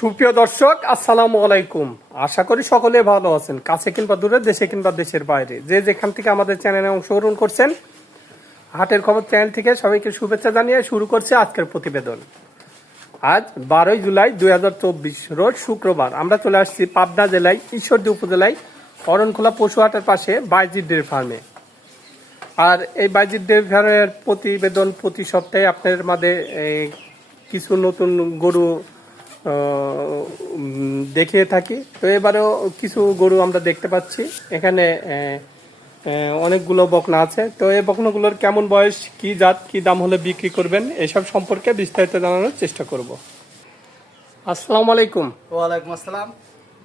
সুপ্রিয় দর্শক, আসসালামু আলাইকুম। আশা করি সকলে ভালো আছেন, কাছে কিংবা দূরে, দেশে কিংবা দেশের বাইরে। যে যেখান থেকে আমাদের চ্যানেলে অংশগ্রহণ করছেন, হাটের খবর চ্যানেল থেকে সবাইকে শুভেচ্ছা জানিয়ে শুরু করছে আজকের প্রতিবেদন। আজ বারোই জুলাই দু হাজার চব্বিশ, রোজ শুক্রবার। আমরা চলে আসছি পাবনা জেলায়, ঈশ্বরদী উপজেলায়, অরণখোলা পশু হাটের পাশে বাইজির ডেয়ারি ফার্মে। আর এই বাইজির ডেয়ারি ফার্মের প্রতিবেদন প্রতি সপ্তাহে আপনাদের মাঝে কিছু নতুন গরু দেখিয়ে থাকি। তো এবারেও কিছু গরু আমরা দেখতে পাচ্ছি। এখানে অনেকগুলো বকনা আছে। তো এই বকনাগুলোর কেমন বয়স কি জাত কি দাম হলে বিক্রি করবেন এসব সম্পর্কে বিস্তারিত জানানোর চেষ্টা করব। আসসালামু আলাইকুম। ওয়ালাইকুম আসসালাম।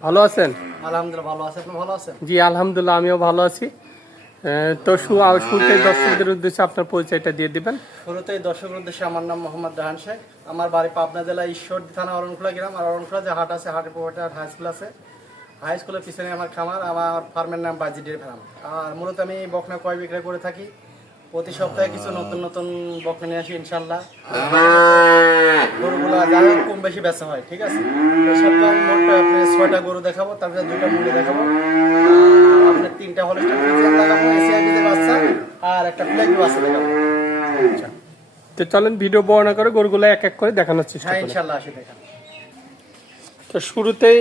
ভালো আছেন? আলহামদুলিল্লাহ ভালো আছে। আপনি ভালো আছেন? জি আলহামদুলিল্লাহ আমিও ভালো আছি। তো শুরুতে দর্শকদের উদ্দেশ্যে আপনার পরিচয়টা দিয়ে দিবেন। শুরুতেই দর্শকের উদ্দেশ্যে আমার নাম মোহাম্মদ রাহান শেখ। আমার বাড়ি পাবনা জেলা ঈশ্বর থানা অরণখোলা গ্রাম। আর অরণখোলা যে হাট আছে, হাটের পরে হাই স্কুল আছে। হাই স্কুলের পিছনে আমার খামার, আমার ফার্মের নাম বাজি ফার্ম। আর মূলত আমি বকনা কয় বিক্রয় করে থাকি। প্রতি সপ্তাহে কিছু নতুন নতুন বকনা নিয়ে আসি ইনশাল্লাহ গরুগুলো যারা কম বেশি বেচা হয়, ঠিক আছে? সপ্তাহে ছয়টা গরু দেখাবো, তারপরে দুটা মুড়ি দেখাবো। আপনার তিনটা হলে দেখাবো এসিআইবিদের বাচ্চা আর একটা বাচ্চা দেখাবো তো চলেন ভিডিও বর্ণনা করে গরুগুলো এক এক করে দেখানোর চেষ্টা হ্যাঁ করি। ইনশাল্লাহ আসি দেখান। তো শুরুতেই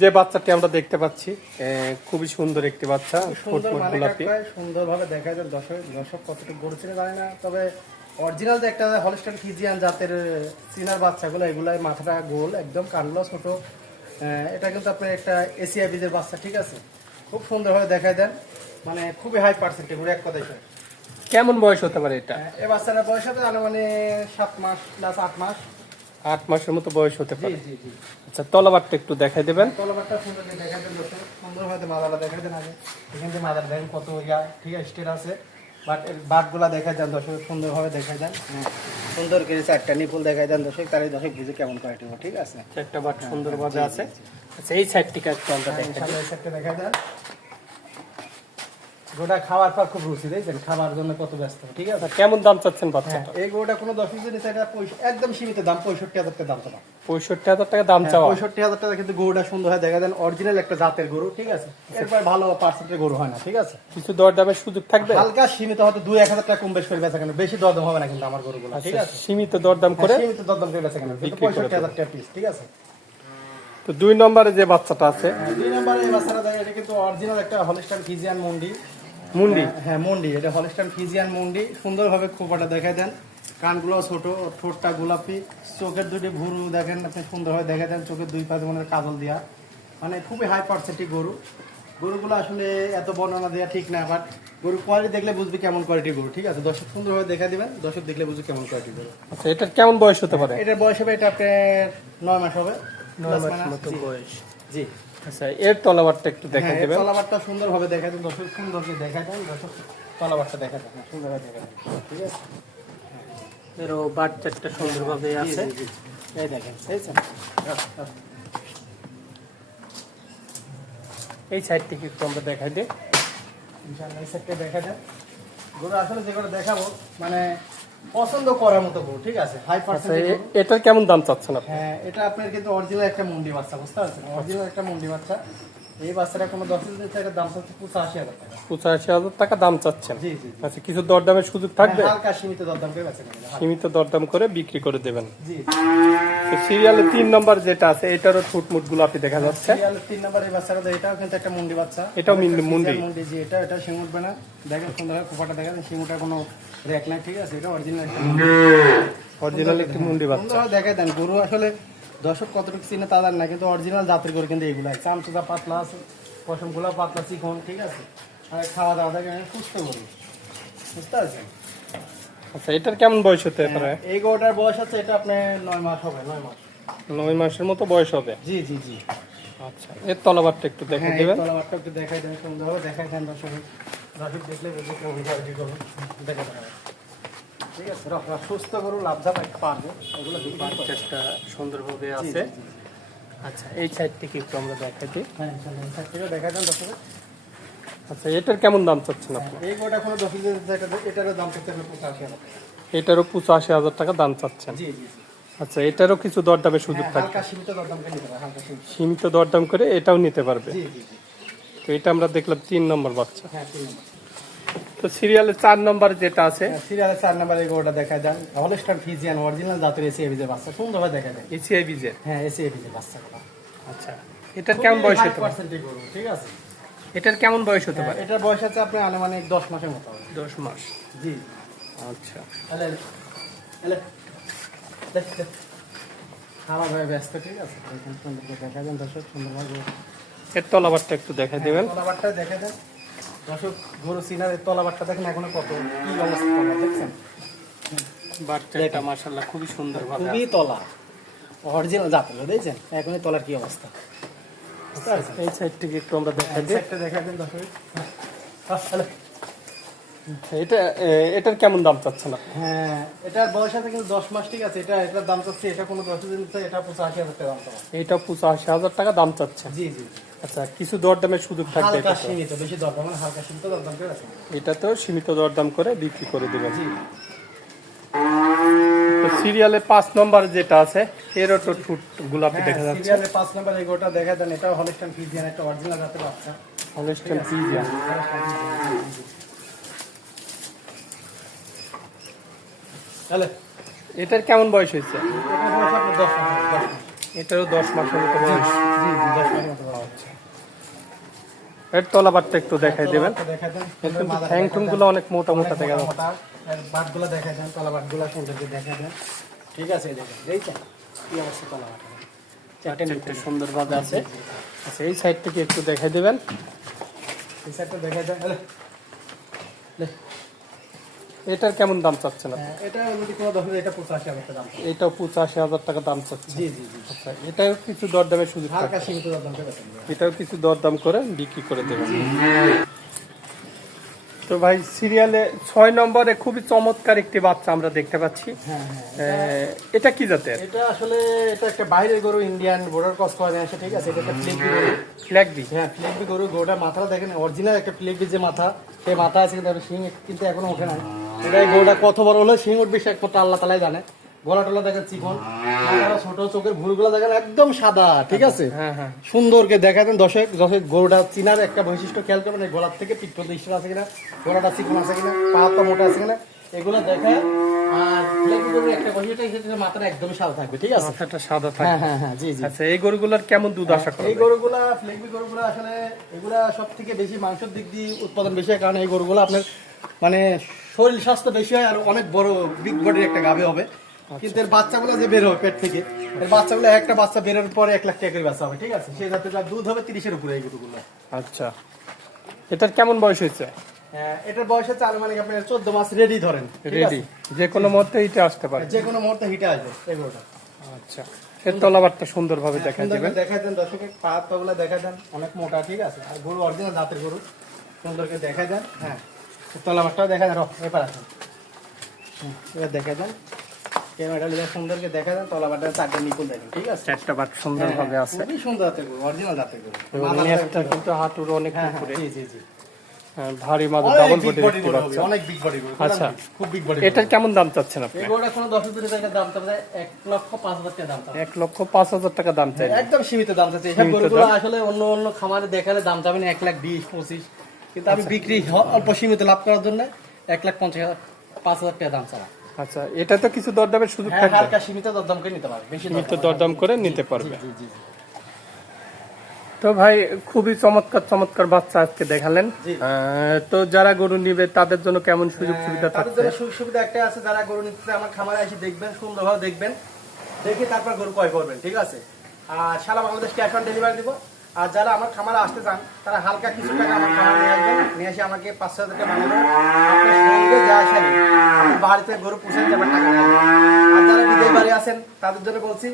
যে বাচ্চাটি আমরা দেখতে পাচ্ছি খুবই সুন্দর একটি বাচ্চা সুন্দর ফুটফুট গোলাপি। সুন্দর ভাবে দেখা যায় দর্শক দর্শক কতটুকু গরু জানি না তবে অরিজিনাল যে একটা হলস্টাইন ফিজিয়ান জাতের চিনার বাচ্চাগুলো এগুলাই মাথাটা গোল একদম কানগুলো ছোট। এটা কিন্তু আপনার একটা এশিয়া বীজের বাচ্চা ঠিক আছে? খুব সুন্দরভাবে দেখায় দেন। মানে খুবই হাই পার্সেন্টেজ পুরো এক কথাই কয়। কেমন বয়স হতে পারে এটা? হ্যাঁ, এই বাচ্চাটার বয়স হবে মানে সাত মাস প্লাস আট মাস। আট মাসের মতো বয়স হতে পারে। জি জি। আচ্ছা তলাবারটা একটু দেখাই দেবেন। কলমাটা সুন্দর করে দেখাই দেন সুন্দরভাবে মাদারটা দেখাই দেন আগে। এখান থেকে মাদার দেখেন কত ইয়া ঠিক আছে স্টেট আছে। বাট এর বাটগুলা দেখাই দেন দর্শক সুন্দরভাবে দেখাই দেন। হ্যাঁ, সুন্দর করে চারটা নিপুল দেখাই দেন দর্শক। তার দর্শক বুঝে কেমন কোয়ালিটি ঠিক আছে? একটা বাট সুন্দরভাবে আছে। আচ্ছা এই সাইডটিকে একটু আমরা হ্যাঁ, দেখাই এই গোটা খাওয়ার পর খুব রুচি খাবার জন্য কত ব্যস্ত ঠিক আছে? আচ্ছা, কেমন দাম চাচ্ছেন হ্যাঁ বাচ্চাটা এই গোটা কোনো দশ এটা একদম সীমিত দাম পঁয়ষট্টি হাজার টাকা দাম পঁয়ষট্টি হাজার টাকা দাম চাওয়া। পঁয়ষট্টি হাজার টাকা কিন্তু গরুটা সুন্দর হয় দেখা দেন অরিজিনাল একটা জাতের গরু ঠিক আছে? এরপর ভালো পার্সেন্টের গরু হয় না ঠিক আছে? কিছু দর দামের সুযোগ থাকবে? হালকা সীমিত হয়তো দুই এক হাজার টাকা কম বেশ করে বেচা কেন বেশি দরদাম হবে না কিন্তু আমার গরুগুলো ঠিক আচ্ছা, আছে? সীমিত দরদাম করে হ্যাঁ, সীমিত দরদাম করে বেচা কেন পঁয়ষট্টি হাজার টাকা পিস ঠিক আছে? তো দুই নম্বরে যে বাচ্চাটা আছে? হ্যাঁ, দুই নম্বরে এই বাচ্চাটা দেয় এটা কিন্তু অরিজিনাল একটা হলিস্টান ফিজিয়ান মন্ডি। মুন্ডি? হ্যাঁ মন্ডি। এটা হলিস্টান ফিজিয়ান মন্ডি। সুন্দরভাবে খোপাটা দেখাই দেন। কানগুলো ছোট ঠোঁটটা গোলাপি। চোখের দুটি ভুরু দেখেন আপনি সুন্দরভাবে দেখা দেন চোখের দুই পাশে মনে কাজল দেওয়া মানে খুবই হাই পার্সেন্টেজ গরু। গরুগুলো আসলে এত বর্ণনা দেওয়া ঠিক না বাট গরু কোয়ালিটি দেখলে বুঝবে কেমন কোয়ালিটির গরু ঠিক আছে? দর্শক সুন্দরভাবে দেখা দিবেন দর্শক দেখলে বুঝবে কেমন কোয়ালিটির গরু। আচ্ছা এটার কেমন বয়স হতে পারে? এটার বয়স হবে এটা আপনার নয় মাস হবে। নয় Plus মতো বয়স। জি আচ্ছা এর তলাবারটা একটু দেখাই হ্যাঁ, দেবেন। তলাবারটা সুন্দরভাবে দেন দর্শক দেন দর্শক তলাবারটা দেখা দেন হ্যাঁ, সুন্দরভাবে দেন। ঠিক আছে? এরও বাট চারটা সুন্দরভাবে আছে। এই দেখেন এই সাইড থেকে একটু আমরা দেখাই দিই। ইনশাআল্লাহ এই সেটটা দেখা দেন। গরু আসলে যে দেখাবো মানে পছন্দ করার মতো গরু ঠিক আছে? হাই আচ্ছা পার্সেন্টেজ এটার কেমন দাম চাচ্ছেন আপনি? হ্যাঁ এটা আপনার কিন্তু অরিজিনাল একটা মুন্ডি বাচ্চা বুঝতে পারছেন? অরিজিনাল একটা মুন্ডি বাচ্চা। এই বাচ্চাটা কোনো দশ দিন থেকে দাম হচ্ছে পঁচাশি হাজার টাকা। পঁচাশি হাজার টাকা দাম চাচ্ছেন? জি জি আচ্ছা কিছু দরদামের সুযোগ থাকবে? হ্যাঁ, হালকা সীমিত দরদাম করে বেচা সীমিত দরদাম করে বিক্রি করে দেবেন। জি তো সিরিয়ালে তিন নম্বর যেটা আছে এটারও ঠুটমুট গুলাপি দেখা যাচ্ছে। তিন নম্বর এই বাচ্চাটা এটাও কিন্তু একটা মুন্ডি বাচ্চা। এটাও মিন- মুন্ডি। মুন্ডি জি এটা এটা শিং উঠবে না। দেখেন সুন্দর কুপাটা দেখেন শিংটার কোনো রেক নাই ঠিক আছে? এটা অরিজিনাল একটা অরিজিনাল একটি মুন্ডি বাচ্চা। দেখাই দেন গরু আসলে দর্শক কতটুকু চিনে তাদের না কিন্তু অরিজিনাল জাতের গরু কিন্তু এগুলো চামচুদা পাতলা আছে পশমগুলো পাতলা চিকন ঠিক আছে? আর খাওয়া দাওয়া দেখেন সুস্থ গরু। বুঝতে পারছেন? আচ্ছা এটার কেমন বয়স হতে পারে? এই গরুটার বয়স আছে এটা আপনার নয় মাস হবে নয় মাস। নয় মাসের মতো বয়স হবে? জি জি জি। আচ্ছা এর তলাবারটা একটু দেখে হ্যাঁ দেবেন। তলাবারটা একটু দেখাই দেন সুন্দরভাবে দেখাই দেন দর্শক। দর্শক দেখলে বুঝবে কেমন দেখে দেখাই ঠিক আছে সুস্থ গরু সুন্দরভাবে। আচ্ছা এই সাইড থেকে একটু আমরা দেখাই দিই? হ্যাঁ এই থেকে দেন দর্শক আচ্ছা এটার কেমন দাম চাচ্ছেন আপনি? এই গোটা কোনো দশ এটারও দাম পঁচাশি হাজার। টাকা। এটারও পঁচাশি হাজার টাকা দাম চাচ্ছেন? জি জি জি। আচ্ছা এটারও কিছু দরদামের সুযোগ হ্যাঁ, থাকবে? সীমিত দরদাম করে এটাও নিতে পারবে? তো এটা আমরা দেখলাম তিন নম্বর বাচ্চা। হ্যাঁ তিন নম্বর। তো সিরিয়ালের চার নম্বর যেটা আছে। সিরিয়ালে চার নাম্বার এই দেখা যান হলস্টার ফিজিয়ান অরিজিনাল জাতের এসি এবিজের বাচ্চা সুন্দরভাবে দেখা যায় এসিআই বিজে হ্যাঁ এসি এবিজের বাচ্চাগুলো আচ্ছা এটার কেমন বয়স হতে পারে? ঠিক আছে? এটার কেমন বয়স হতে পারে? এটার বয়স আছে আপনার আনুমানিক দশ মাসের মতো দশ মাস। জি। আচ্ছা। তাহলে দেখ দেখ। খাওয়া ভাই ব্যস্ত ঠিক আছে? দেখা যান দর্শক সুন্দরভাবে। এর তলাবারটা একটু দেখাই দেবেন। তলাবারটা দেখে দেন। দর্শক গরু সিনার এই তলাবারটা দেখেন এখনও কত কি অবস্থা দেখছেন? বাচ্চাটা মাশাআল্লাহ খুবই সুন্দর খুবই তলা। অরিজিনাল জাতের দেখছেন এখন তলার কি অবস্থা? এই সাইড থেকে একটু আমরা দেখাই দিই। একটা দেখা দেন দর্শক। এটা এটার কেমন দাম চাচ্ছেন আপনি? হ্যাঁ এটার বয়স আছে কিন্তু দশ মাস ঠিক আছে এটা এটার দাম চাচ্ছে এটা কোনো দশ দিন এটা পঁচাশি হাজার টাকা দাম এটা পঁচাশি হাজার টাকা দাম চাচ্ছেন? জি জি আচ্ছা কিছু দরদামের সুযোগ থাকবে হালকা সীমিত বেশি দরকার মানে হালকা সীমিত দরদাম করে আছে এটাতেও সীমিত দরদাম করে বিক্রি করে দেবেন। তো সিরিয়ালে পাঁচ নম্বর যেটা আছে এরও তো ঠুট গোলাপি দেখা যাচ্ছে। সিরিয়ালের পাঁচ নাম্বার এই গোটা দেখা দেন এটাও হলিস্টান ফিজিয়ান একটা অরিজিনাল জাতের বাচ্চা। হলস্টেন ফ্রিজিয়ান তাহলে এটার কেমন বয়স হয়েছে? এটারও দশ মাসের মতো বয়স। এর তলাবারটা একটু দেখাই দেবেন। তলাবারটা দেখা দেন কিন্তু মাদার টুংগুলো অনেক মোটা মোটা দেখা যাচ্ছে। বাটগুলো দেখা দেন তলা বাটগুলো সুন্দরকে দেখা দেন। ঠিক আছে এই দেখেন দেখছেন? কি অবস্থা তলা বাট চারটে একটু সুন্দর ভাবে আছে। আচ্ছা এই সাইড থেকে একটু দেখাই দেবেন। এই সাইডটা দেখা দেন। এটার কেমন দাম চাচ্ছেন? হ্যাঁ, এটা যদি কোনো দশ এটা পঁচাশি হাজার দাম এটাও পঁচাশি হাজার টাকা দাম চাচ্ছে জি জি জি আচ্ছা এটাও কিছু দরদামের সুযোগ হালকা সীমিত এটাও কিছু দরদাম করে বিক্রি করে দেবেন। তো ভাই সিরিয়ালে ছয় নম্বরে খুবই চমৎকার একটি বাচ্চা আমরা দেখতে পাচ্ছি। হ্যাঁ হ্যাঁ এটা কি জাতের? এটা আসলে এটা একটা বাইরের গরু ইন্ডিয়ান বর্ডার ক্রস করা যায় ঠিক আছে? এটা একটা ফ্লেগবি গরু। ফ্ল্যাগবি হ্যাঁ ফ্লেগবি গরু গরুটা মাথাটা দেখেন অরিজিনাল একটা ফ্লেগবি যে মাথা সেই মাথা আছে কিন্তু শিং কিন্তু এখনও ওঠে না এটা গরুটা কত বড় হলো শিং উঠবে সে একমাত্র আল্লাহ তালাই জানে। গলা টলা দেখেন চিকন ছোট চোখের দেখেন একদম সাদা ঠিক আছে? হ্যাঁ হ্যাঁ সুন্দরকে দর্শক গরুটা চিনার একটা বৈশিষ্ট্য খেয়াল করবেন গলার থেকে পিঠ পর্যন্ত স্টোর আছে কিনা গলাটা চিকন আছে কিনা মোটা আছে কিনা এগুলো দেখা আর একটা সেটা মাথাটা একদমই সাদা থাকবে ঠিক আছে? মাথাটা সাদা হ্যাঁ হ্যাঁ হ্যাঁ জি জি। আচ্ছা এই গরুগুলোর কেমন দুধ আশা এই গরুগুলা ফ্লেগবি গরুগুলা আসলে এগুলা সব থেকে বেশি মাংসের দিক দিয়ে উৎপাদন বেশি হয় কারণ এই গরুগুলো আপনার মানে শরীর স্বাস্থ্য বেশি হয় আর অনেক বড় বিগ বডির একটা গাবে হবে। কিন্তু এর বাচ্চাগুলো যে বের হবে পেট থেকে এর বাচ্চাগুলো একটা বাচ্চা বেরোর পরে এক লাখ টাকা করে বাচ্চা হবে ঠিক আছে? সেই জাতের তার দুধ হবে তিরিশের উপরে এই গরুগুলো আচ্ছা। এটার কেমন বয়স হয়েছে? হ্যাঁ, এটার বয়স হচ্ছে আনুমানিক আপনার চোদ্দ মাস রেডি ধরেন রেডি যে কোনো মুহূর্তে এটা আসতে পারে। যে কোনো মুহূর্তে হিটে আসবে এই গরুটা আচ্ছা। এর তলাবারটা সুন্দরভাবে দেখা করে দেখা দেন দর্শকের পা পাগুলো দেখা দেন অনেক মোটা ঠিক আছে? আর গরু অরিজিনাল দাঁতের গরু সুন্দর করে দেখা দেন হ্যাঁ। তলাবারটাও দেখা দেন এবার আসুন এবার দেখা দেন। ক্যামেরা লিখে সুন্দর দেখা দেন তলাবারটা চারটে নিকুল দেখেন ঠিক আছে? চারটা বাট সুন্দরভাবে হ্যাঁ, আছে। খুবই সুন্দর দাঁতের গরু অরিজিনাল দাঁতের গরু। এবং মাথাটা নেটটা একটু- কিন্তু হাঁটুর অনেক হ্যাঁ হ্যাঁ উপরে। জি জি জি। হ্যাঁ, ভারী মাদুর ডাবল বডি দেখতে গরু অনেক বিগ বডি আচ্ছা। খুব বিগ বডি এটার কেমন দাম চাচ্ছেন আপনি? কোনো দাম লক্ষ হাজার টাকা দাম লক্ষ টাকা দাম চাই একদম সীমিত দাম চাচ্ছে। এসব গরুগুলো আসলে অন্য অন্য খামারে দেখালে দাম যাবে না এক লাখ বিশ পঁচিশ। কিন্তু আমি বিক্রি অল্প সীমিত লাভ করার জন্য এক লাখ পঞ্চাশ হাজার পাঁচ হাজার টাকা দাম চালা আচ্ছা এটা তো কিছু দরদামের সুযোগ হ্যাঁ থাকবে। হালকা সীমিত দরদাম করে নিতে পারবে বেশি সীমিত দরদাম করে নিতে পারবে। তো ভাই খুবই চমৎকার চমৎকার বাচ্চা আজকে দেখালেন। তো যারা গরু নিবে তাদের জন্য কেমন সুযোগ সুবিধা হ্যাঁ, তাদের জন্য সুযোগ সুবিধা একটা আছে যারা গরু নিতে আমার খামারে এসে দেখবেন সুন্দরভাবে দেখবেন। দেখে তারপর গরু ক্রয় করবেন ঠিক আছে? আর সারা বাংলাদেশ ক্যাশ অন ডেলিভারি দিব। আর যারা আমার খামারে আসতে চান, তারা হালকা কিছু টাকা আমার খামারে নিয়ে আসবেন। নিয়ে এসে আমাকে পাঁচশো হাজার টাকা আসেন বাড়িতে গরু পুষে যাবেন টাকা আর যারা বিদেশ বাড়ি আছেন, তাদের জন্য বলছি,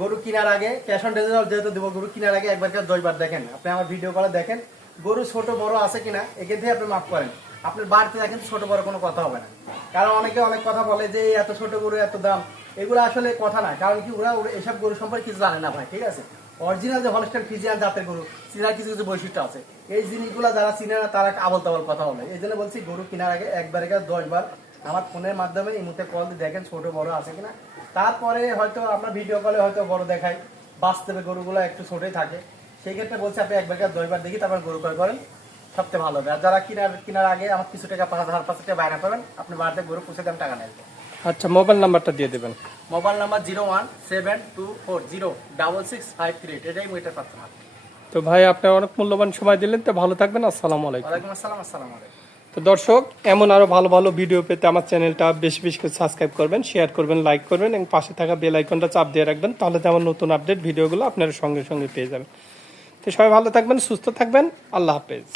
গরু কেনার আগে ক্যাশ অন ডেলিভারি যেহেতু দেবো, গরু কেনার আগে একবার করে দশবার দেখেন। আপনি আমার ভিডিও কলে দেখেন, গরু ছোট, বড় আছে কিনা এখান থেকে আপনি মাফ করেন। আপনার বাড়িতে দেখেন, ছোট, বড় কোনো কথা হবে না। কারণ অনেকে অনেক কথা বলে যে এত ছোট গরু, এত দাম। এগুলো আসলে কথা না। কারণ কি ওরা এসব গরু সম্পর্কে কিছু জানে না ভাই, ঠিক আছে? অরিজিনাল যে হলস্টাইন ফিজিয়ান জাতের গরু চিনার কিছু কিছু বৈশিষ্ট্য আছে। এই জিনিসগুলো যারা চিনে না তারা আবল তাবল কথা বলে। এই জন্য বলছি, গরু কেনার আগে একবার একা দশ বার আমার ফোনের মাধ্যমে এই মুহূর্তে কল দিয়ে দেখেন ছোট বড় আছে কিনা। তারপরে হয়তো আমরা ভিডিও কলে হয়তো বড় দেখাই। বাস্তবে গরুগুলো একটু ছোটই থাকে। সেই ক্ষেত্রে বলছি, আপনি একবার দশবার দেখি তারপর গরু ক্রয় করেন। সবচেয়ে ভালো হবে। আর যারা কিনার, কেনার আগে আমার কিছু টাকা, পাঁচ হাজার, পাঁচ টাকা বাইনা করবেন, আপনি বাড়িতে গরু পুষে দাম টাকা নেবেন আচ্ছা মোবাইল নাম্বারটা দিয়ে দেবেন। Mobile number zero one seven two four zero double six five three eight এটাই মিটার আপনি তো ভাই আপনি অনেক মূল্যবান সময় দিলেন তো ভালো থাকবেন আসসালামু আলাইকুম। ওয়ালাইকুম আসসালাম আসসালামু আলাইকুম। তো দর্শক এমন আরও ভালো ভালো ভিডিও পেতে আমার চ্যানেলটা বেশি বেশি করে সাবস্ক্রাইব করবেন শেয়ার করবেন লাইক করবেন এবং পাশে থাকা বেল আইকনটা চাপ দিয়ে রাখবেন তাহলে তো আমার নতুন আপডেট ভিডিওগুলো আপনারা সঙ্গে সঙ্গে পেয়ে যাবেন। তো সবাই ভালো থাকবেন সুস্থ থাকবেন আল্লাহ হাফেজ।